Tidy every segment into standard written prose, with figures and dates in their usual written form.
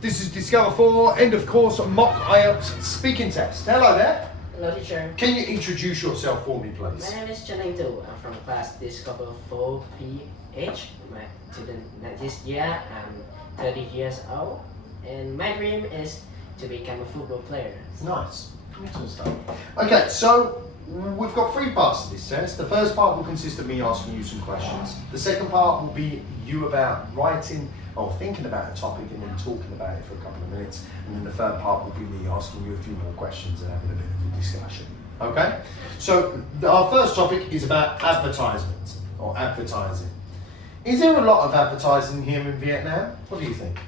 This is Discover 4, end of course, mock Ielts speaking test. Hello there. Hello, teacher. Can you introduce yourself for me, My please? name is Channing Do. I'm from class Discover 4PH. My student this year, I'm 30 years old, and my dream is to become a football player. Nice. Excellent stuff. Okay, so we've got 3 parts to this test. The first part will consist of me asking you some questions. The second part will be you about writing or thinking about a topic and then talking about it for a couple of minutes. And then the third part will be me asking you a few more questions and having a bit of a discussion. Okay? So our first topic is about advertisement or advertising. Is there a lot of advertising here in Vietnam? What do you think?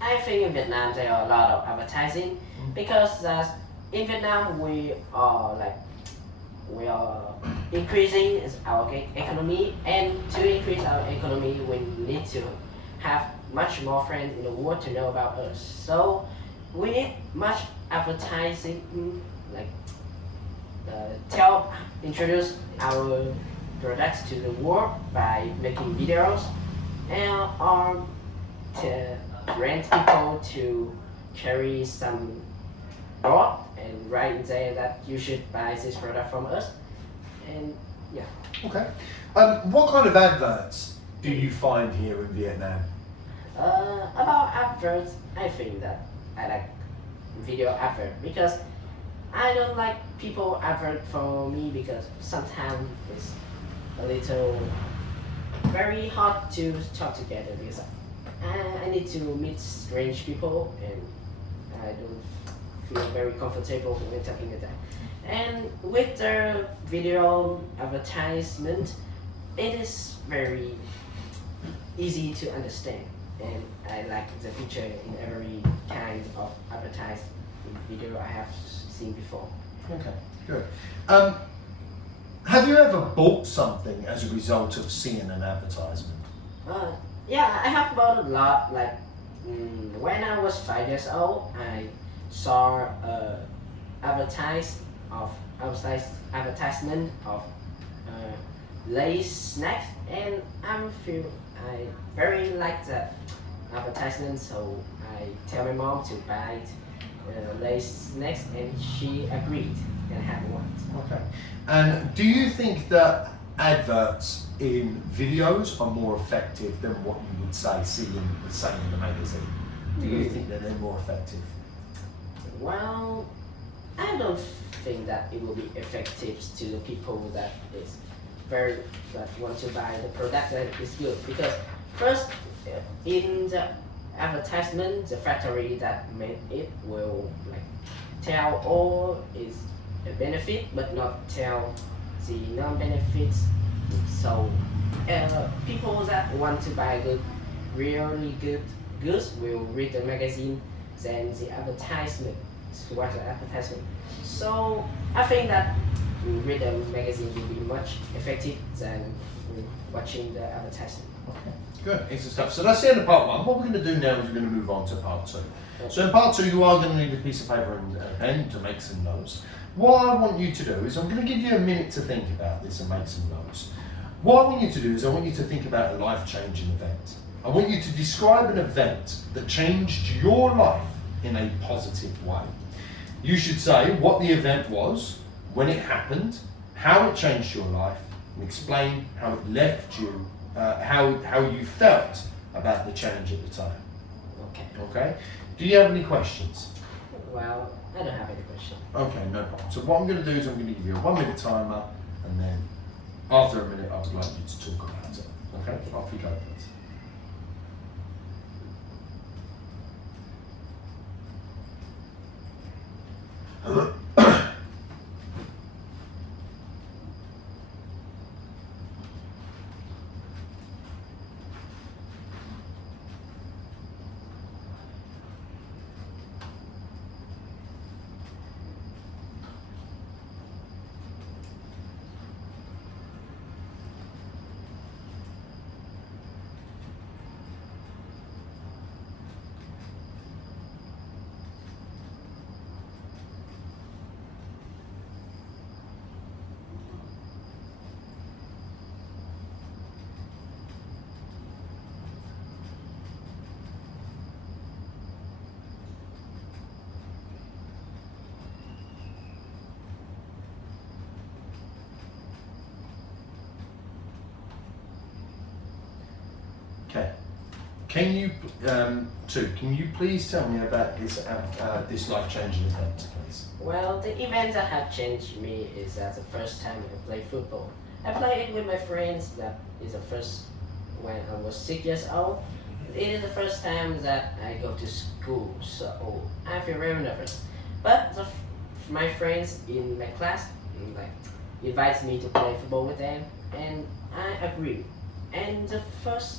I think in Vietnam there are a lot of advertising because in Vietnam we are increasing our economy, and to increase our economy we need to have much more friends in the world to know about us. So we need much advertising, introduce our products to the world by making videos and or to rent people to carry some board and write in there that you should buy this product from us. And yeah. Okay. What kind of adverts do you find here in Vietnam? About adverts, I think that I like video advert because I don't like people advert for me because sometimes it's a little very hard to talk together because I need to meet strange people and I don't feel very comfortable when talking to them. And with the video advertisement, it is very easy to understand, and I like the feature in every kind of advertised video I have seen before. Okay, good. Have you ever bought something as a result of seeing an advertisement? Yeah, I have bought a lot. When I was 5 years old, I saw advertisement of Lay's snacks, and I very like that advertisement. So I tell my mom to buy Lay's snacks, and she agreed and I have one. Okay. And do you think that adverts in videos are more effective than what you would say in the magazine? Do you think that they're more effective? Well, I don't think that it will be effective to the people that want to buy the product that is good, because first in the advertisement the factory that made it will tell all is a benefit but not tell the non-benefits. So people that want to buy really good goods will read the magazine than the advertisement. Watch the advertisement. So I think that read the magazine will be much effective than watching the advertisement. Okay, good, excellent stuff. So that's the end of part 1. What we're going to do now is we're going to move on to part 2. So in part 2 you are going to need a piece of paper and a pen to make some notes. What I want you to do is I'm going to give you a minute to think about this and make some notes. What I want you to do is I want you to think about a life-changing event. I want you to describe an event that changed your life in a positive way. You should say what the event was, when it happened, how it changed your life, and explain how it left you, how you felt about the change at the time. Okay. Okay? Do you have any questions? Well, I don't have any question. Okay, no problem. So what I'm going to do is I'm going to give you a 1-minute timer, and then after a minute I would like you to talk about it. Okay? Off you go, please. Can you, can you please tell me about this life-changing event, please? Well, the event that have changed me is that the first time I played football. I played it with my friends. That is the first when I was 6 years old. It is the first time that I go to school, so I feel very nervous. But my friends in my class like invites me to play football with them, and I agree. And the first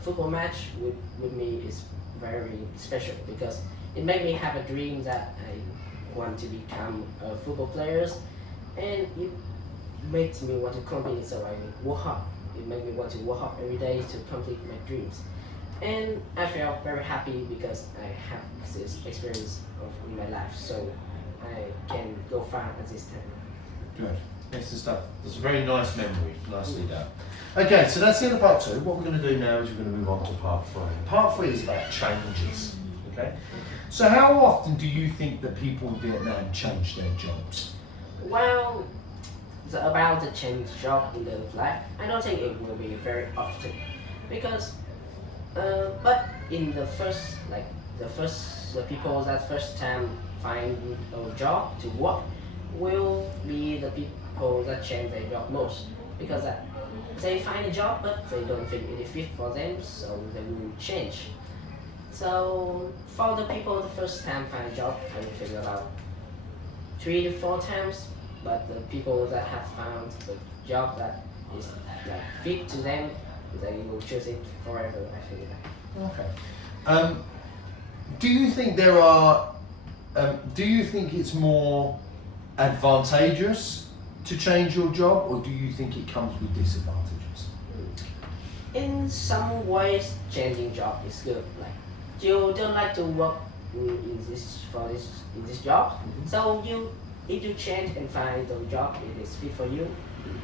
football match with me is very special because it made me have a dream that I want to become a football players, and it makes me want to complete. So I work hard. It made me want to work hard every day to complete my dreams, and I felt very happy because I have this experience in my life. So I can go far at this time. Good. Excellent stuff. That's a very nice memory. Nicely done. Okay, so that's the end of part 2. What we're going to do now is we're going to move on to part 3. Part 3 is about changes. Okay. So how often do you think that people in Vietnam change their jobs? Well, about the change job in their life, I don't think it will be very often because, but in the first, like the people that first time find a job to work will be the people that change their job most because they find a job but they don't think it is fit for them, so they will change. So for the people the first time find a job, I will think about 3 to 4 times. But the people that have found the job that is like fit to them, they will choose it forever. I think that. Okay. Do you think there are? Do you think it's more advantageous to change your job, or do you think it comes with disadvantages? In some ways, changing job is good. Like you don't like to work in this job, so if you change and find the job it is fit for you,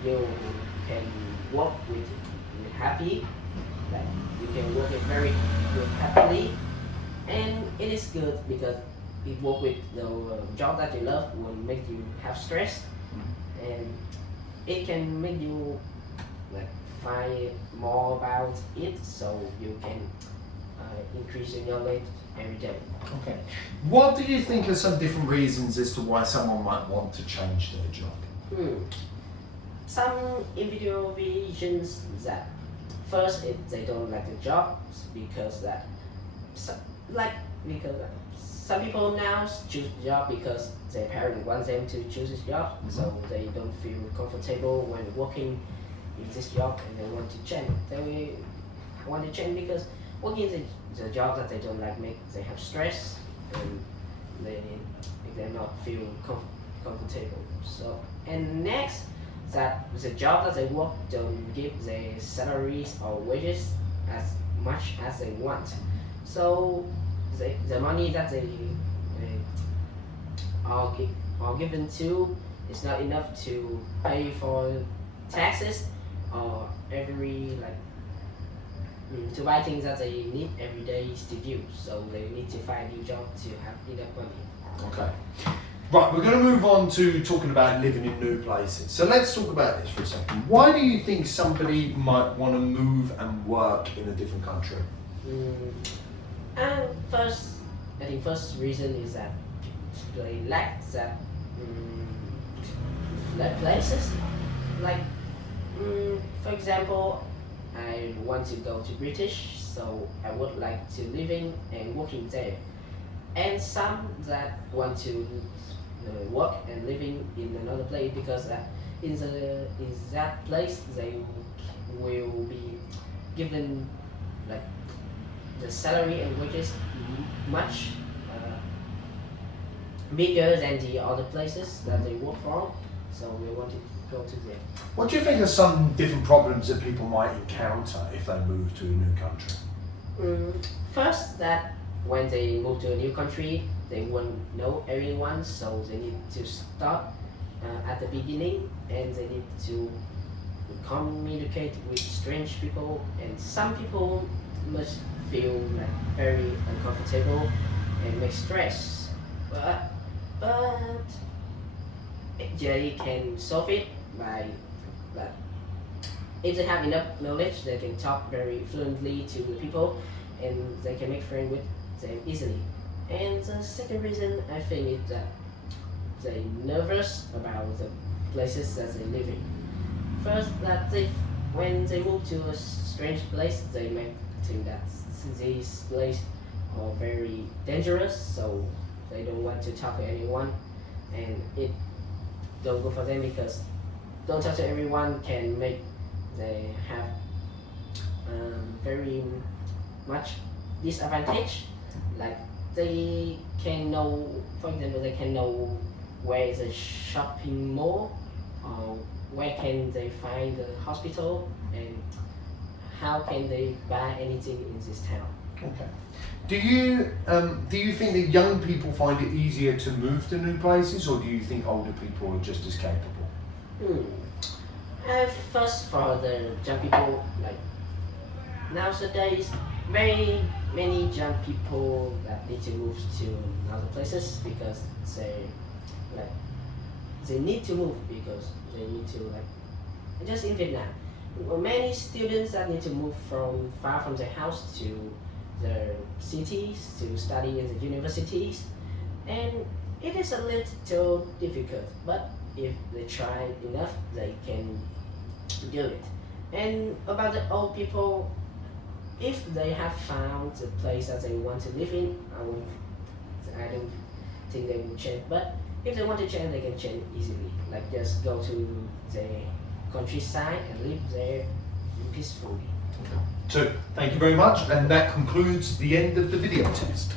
you can work with happy. Like you can work it very good happily, and it is good because it work with the job that you love will make you have stress, and it can make you like find more about it, so you can increase your knowledge every day. Okay. What do you think are some different reasons as to why someone might want to change their job? Some individual reasons that first they don't like the job because some people now choose the job because their parents want them to choose this job, so they don't feel comfortable when working in this job and they want to change. They want to change because working in the job that they don't like they have stress and they're not feel comfortable. So and next that the job that they work don't give their salaries or wages as much as they want. So the money that they are given to is not enough to pay for taxes or every to buy things that they need every day to do. So they need to find a new job to have enough money. Okay. Right, we're going to move on to talking about living in new places. So let's talk about this for a second. Why do you think somebody might want to move and work in a different country? And I think first reason is that they lack that places. Like, for example, I want to go to British, so I would like to living and working there. And some that want to work and living in another place because in that place they will be given like the salary and wages much bigger than the other places that they work from. So we want to go to there. What do you think are some different problems that people might encounter if they move to a new country? First, that when they move to a new country, they won't know everyone, so they need to start at the beginning, and they need to communicate with strange people, and some people must feel like very uncomfortable and make stress. But they can solve it by if they have enough knowledge, they can talk very fluently to the people and they can make friends with them easily. And the second reason I think is that they're nervous about the places that they live in. First, that when they move to a strange place, they may think that these places are very dangerous, so they don't want to talk to anyone, and it don't go for them because don't talk to everyone can make they have very much disadvantage. Like they can know, for example, they can know where is a shopping mall, or where can they find the hospital, and how can they buy anything in this town. Okay. Do you think that young people find it easier to move to new places, or do you think older people are just as capable? First, for the young people, like nowadays, very many young people that need to move to other places because they need to move because they need to just in Vietnam. Many students that need to move from far from their house to the cities to study in the universities, and it is a little difficult, but if they try enough they can do it. And about the old people, if they have found the place that they want to live in, I don't think they will change, but if they want to change they can change easily, like just go to the countryside and live there peacefully. So, thank you very much, and that concludes the end of the video test.